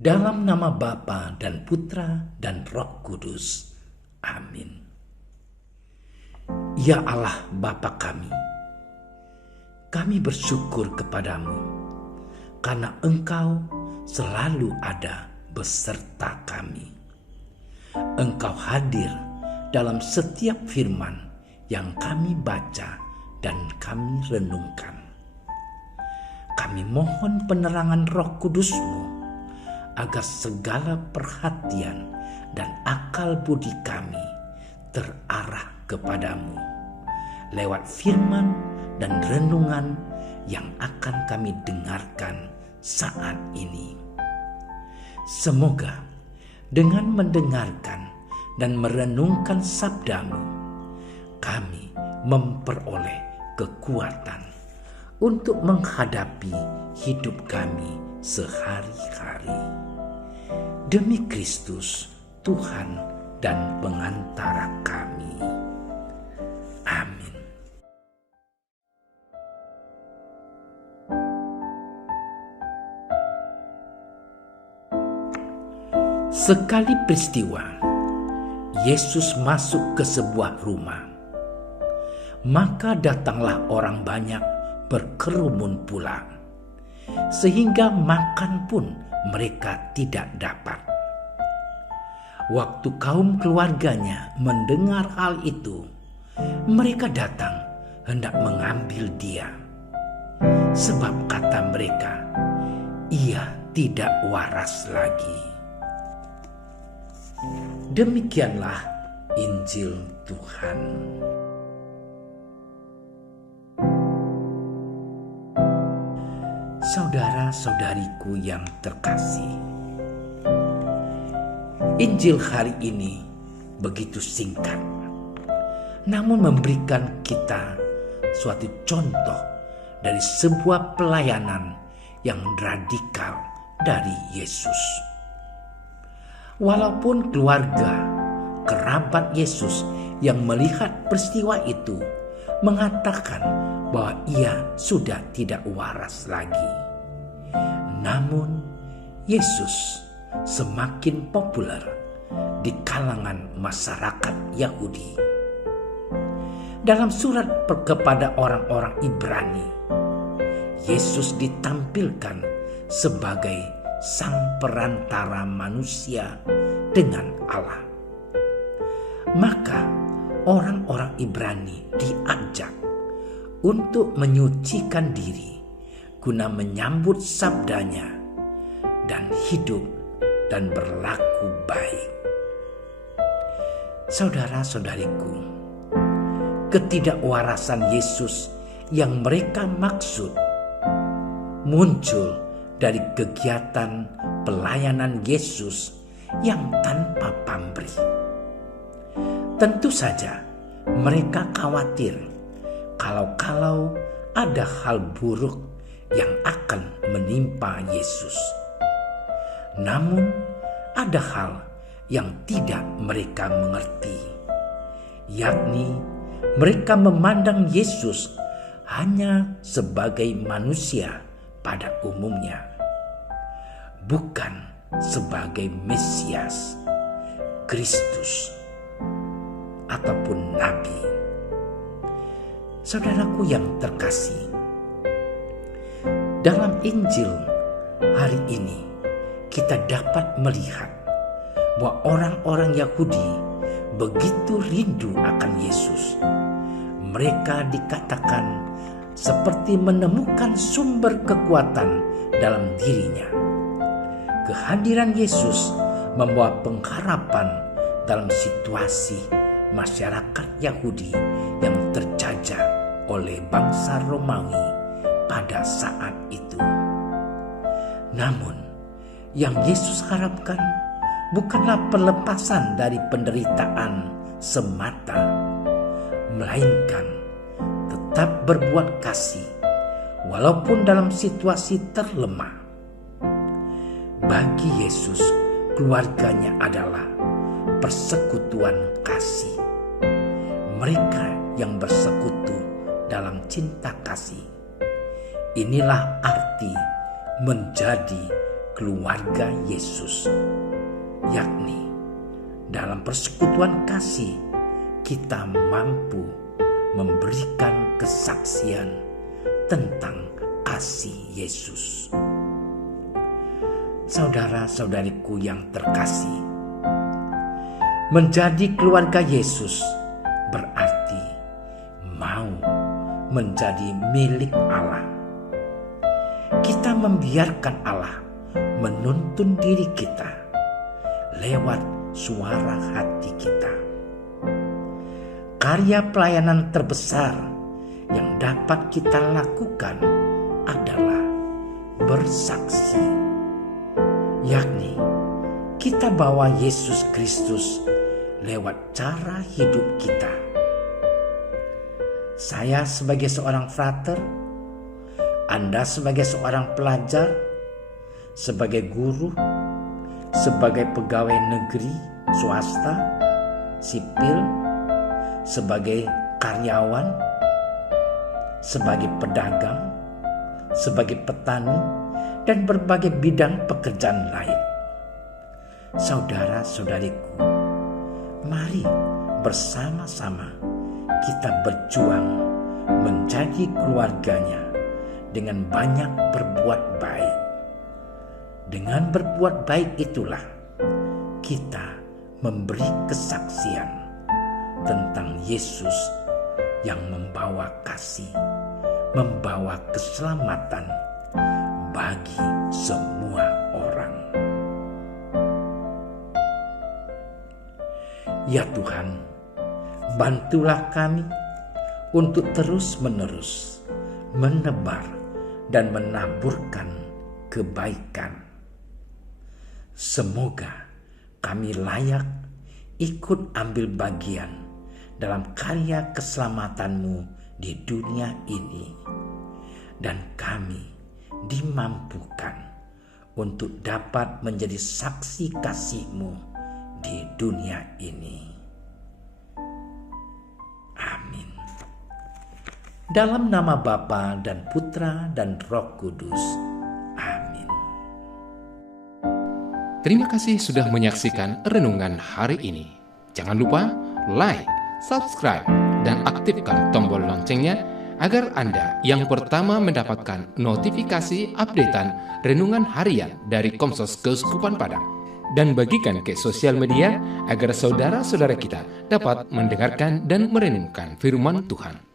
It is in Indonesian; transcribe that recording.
Dalam nama Bapa dan Putra dan Roh Kudus. Amin. Ya Allah Bapa kami bersyukur kepadamu karena Engkau selalu ada beserta kami. Engkau hadir dalam setiap firman yang kami baca dan kami renungkan. Kami mohon penerangan Roh Kudus-Mu agar segala perhatian dan akal budi kami terarah kepadamu lewat firman dan renungan yang akan kami dengarkan saat ini. Semoga dengan mendengarkan dan merenungkan sabda-Mu, kami memperoleh kekuatan untuk menghadapi hidup kami sehari-hari. Demi Kristus, Tuhan dan pengantara kami. Amin. Sekali peristiwa, Yesus masuk ke sebuah rumah. Maka datanglah orang banyak berkerumun pula, sehingga makan pun mereka tidak dapat. Waktu kaum keluarganya mendengar hal itu, mereka datang hendak mengambil dia. Sebab kata mereka, ia tidak waras lagi. Demikianlah Injil Tuhan. Saudara-saudariku yang terkasih, Injil hari ini begitu singkat, namun memberikan kita suatu contoh dari sebuah pelayanan yang radikal dari Yesus. Walaupun keluarga, kerabat Yesus yang melihat peristiwa itu mengatakan bahwa ia sudah tidak waras lagi, namun Yesus semakin populer di kalangan masyarakat Yahudi. Dalam surat kepada orang-orang Ibrani, Yesus ditampilkan sebagai sang perantara manusia dengan Allah. Maka orang-orang Ibrani diajak untuk menyucikan diri guna menyambut sabdanya dan hidup dan berlaku baik. Saudara-saudariku, ketidakwarasan Yesus yang mereka maksud muncul dari kegiatan pelayanan Yesus yang tanpa pamrih. Tentu saja mereka khawatir kalau ada hal buruk yang akan menimpa Yesus. Namun ada hal yang tidak mereka mengerti, yakni mereka memandang Yesus hanya sebagai manusia pada umumnya, bukan sebagai Mesias, Kristus, ataupun Nabi. Saudaraku yang terkasih, dalam Injil hari ini kita dapat melihat bahwa orang-orang Yahudi begitu rindu akan Yesus. Mereka dikatakan seperti menemukan sumber kekuatan dalam dirinya. Kehadiran Yesus membawa pengharapan dalam situasi masyarakat Yahudi yang terjajah oleh bangsa Romawi pada pada saat itu. Namun, yang Yesus harapkan bukanlah pelepasan dari penderitaan semata, melainkan tetap berbuat kasih walaupun dalam situasi terlemah. Bagi Yesus, keluarganya adalah persekutuan kasih. Mereka yang bersekutu dalam cinta kasih. Inilah arti menjadi keluarga Yesus, yakni dalam persekutuan kasih kita mampu memberikan kesaksian tentang kasih Yesus. Saudara-saudariku yang terkasih, menjadi keluarga Yesus berarti mau menjadi milik Allah. Kita membiarkan Allah menuntun diri kita lewat suara hati kita. Karya pelayanan terbesar yang dapat kita lakukan adalah bersaksi, yakni kita bawa Yesus Kristus lewat cara hidup kita. Saya sebagai seorang frater, Anda sebagai seorang pelajar, sebagai guru, sebagai pegawai negeri, swasta, sipil, sebagai karyawan, sebagai pedagang, sebagai petani, dan berbagai bidang pekerjaan lain. Saudara-saudariku, mari bersama-sama kita berjuang menjadi keluarganya dengan banyak berbuat baik. Dengan berbuat baik itulah kita memberi kesaksian tentang Yesus yang membawa kasih, membawa keselamatan bagi semua orang. Ya Tuhan, bantulah kami untuk terus-menerus menebar dan menaburkan kebaikan. Semoga kami layak ikut ambil bagian dalam karya keselamatan-Mu di dunia ini, dan kami dimampukan untuk dapat menjadi saksi kasih-Mu di dunia ini. Amin. Dalam nama Bapa dan Putra dan Roh Kudus. Amin. Terima kasih sudah menyaksikan renungan hari ini. Jangan lupa like, subscribe, dan aktifkan tombol loncengnya agar Anda yang pertama mendapatkan notifikasi updatean renungan harian dari Komsos Keuskupan Padang. Dan bagikan ke sosial media agar saudara-saudara kita dapat mendengarkan dan merenungkan firman Tuhan.